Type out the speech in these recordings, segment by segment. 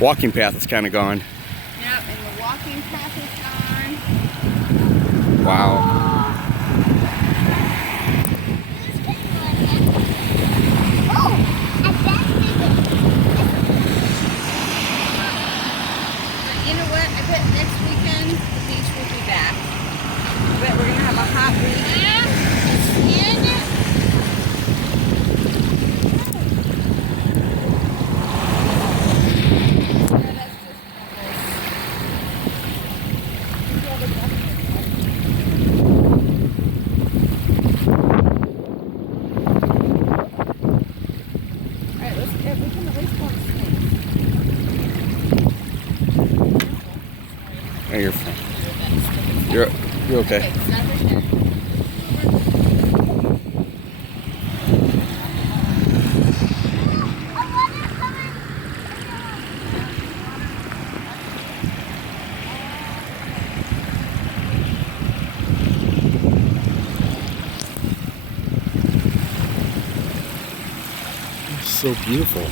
Walking path is kind of gone. Yep, and the walking path is gone. Wow. You know what? I bet next weekend the beach will be back. I bet we're gonna have a hot week. Alright, let's get, we can at least go and swing. Oh, you're fine. You're okay. It's so beautiful.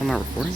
I'm not recording.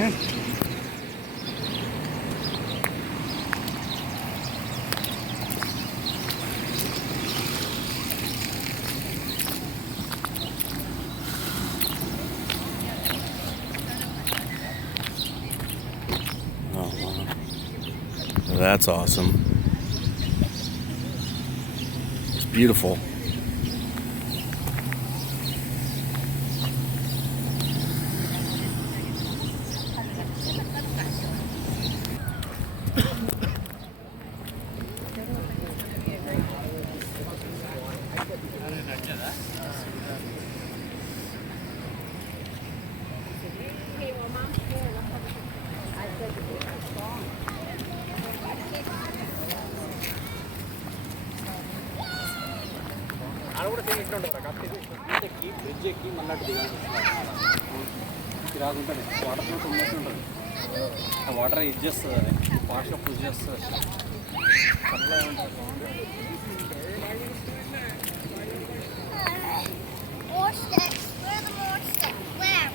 Okay. Oh, wow. That's awesome. It's beautiful. Water ఇది చేస్తుంది water push చేస్తుంది More sticks. Where are the more sticks? Where?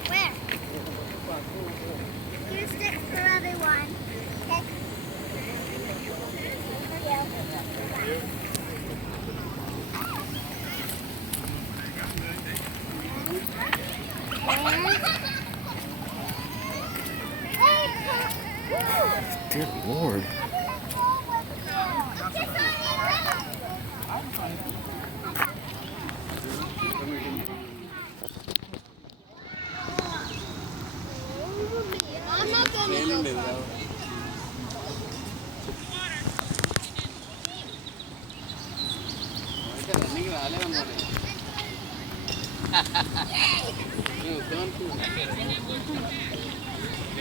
Here's sticks for everyone. Okay. Dear Lord. I'm not gonna go. Running రాలేదన్నమాట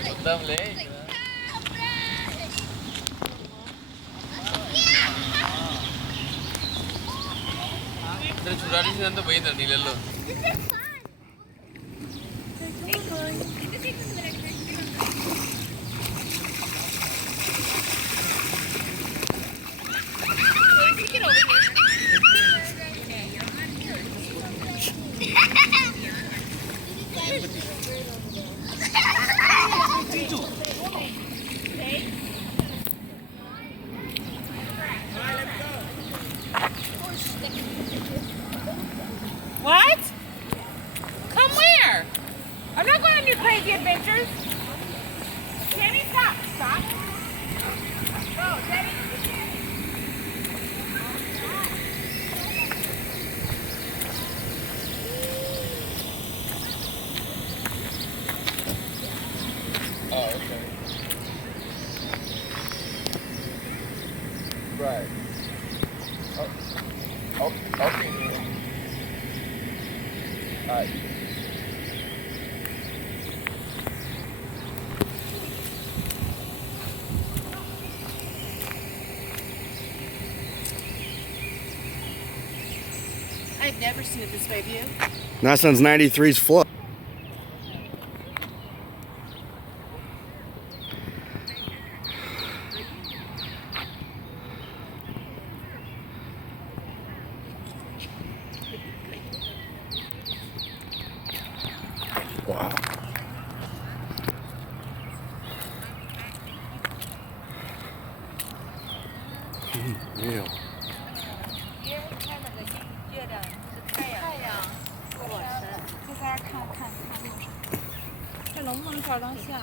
వద్దాంలే చూడాల్సిందంతా పోయిందండి నీళ్ళల్లో What? Come where? I'm not going on your crazy adventures. Jenny, stop. Stop. Go, Jenny. Oh, okay. Right. Oh, okay. Alright. I've never seen it this way, have you? Not since 93's flood. Wow. Real. 这能不能照张相？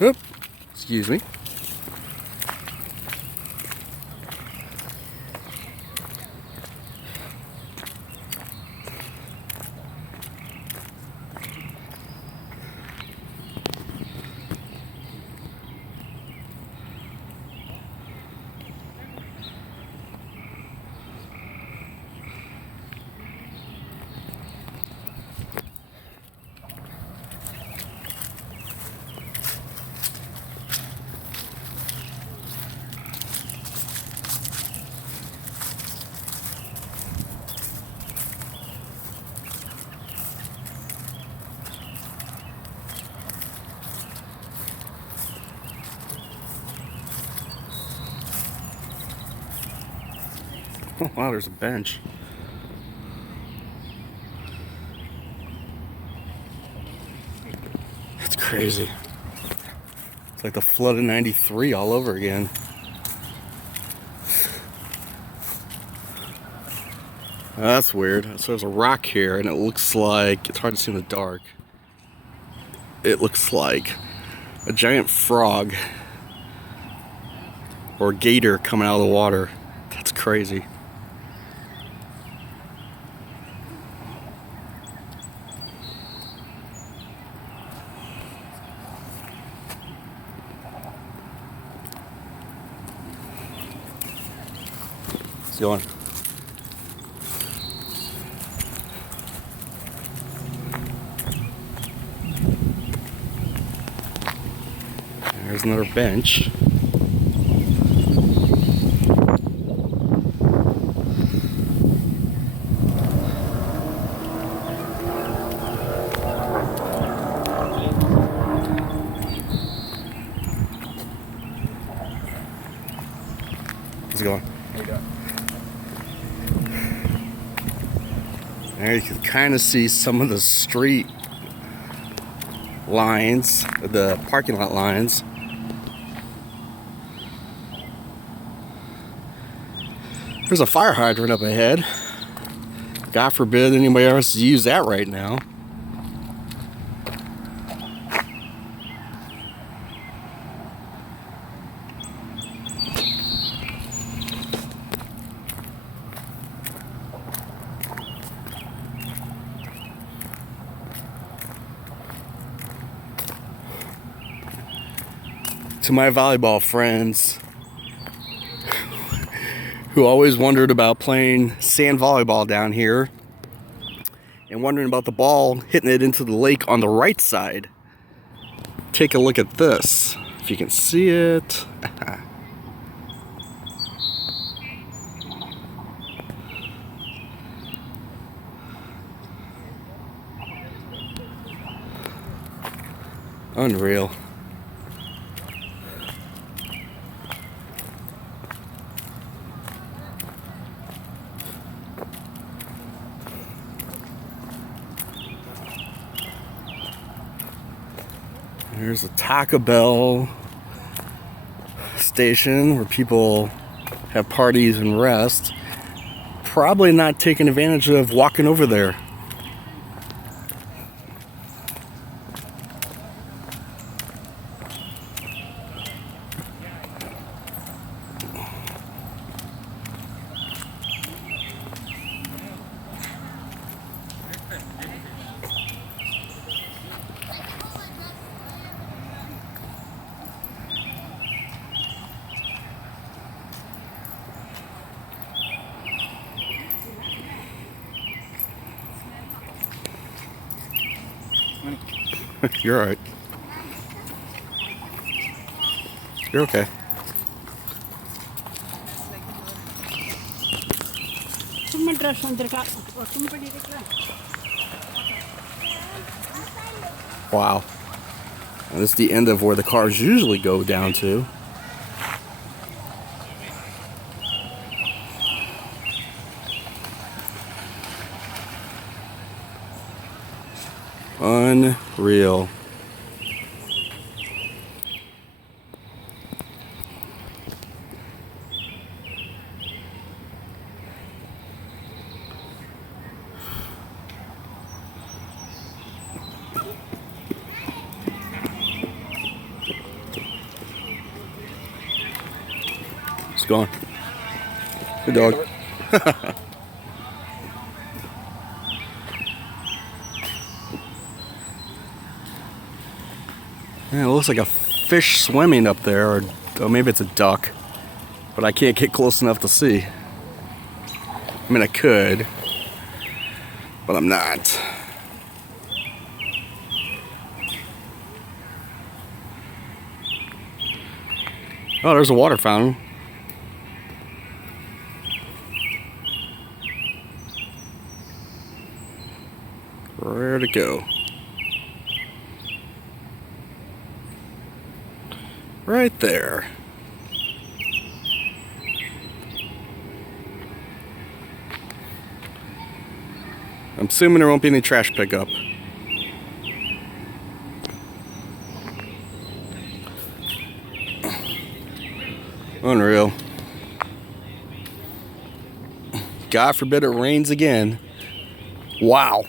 Oop. Excuse me. Oh, wow, there's a bench. That's crazy. It's like the flood of 93 all over again. That's weird. So there's a rock here, and it looks like, it's hard to see in the dark. It looks like a giant frog or gator coming out of the water. That's crazy. It's going. There's another bench. How's it going? There you can kind of see some of the street lines, the parking lot lines. There's a fire hydrant up ahead. God forbid anybody else use that right now. To my volleyball friends who always wondered about playing sand volleyball down here and wondering about the ball hitting it into the lake on the right side, take a look at this. If you can see it. Unreal. There's a Taco Bell station where people have parties and rest. Probably not taking advantage of walking over there. You're alright. You're okay. Wow. And this is the end of where the cars usually go down to. Unreal. It's gone. Good dog. Yeah, it looks like a fish swimming up there, or maybe it's a duck, but I can't get close enough to see. I mean, I could, but I'm not. Oh, there's a water fountain. Where'd it go? Right there. I'm assuming there won't be any trash pickup. Unreal. God forbid it rains again. Wow.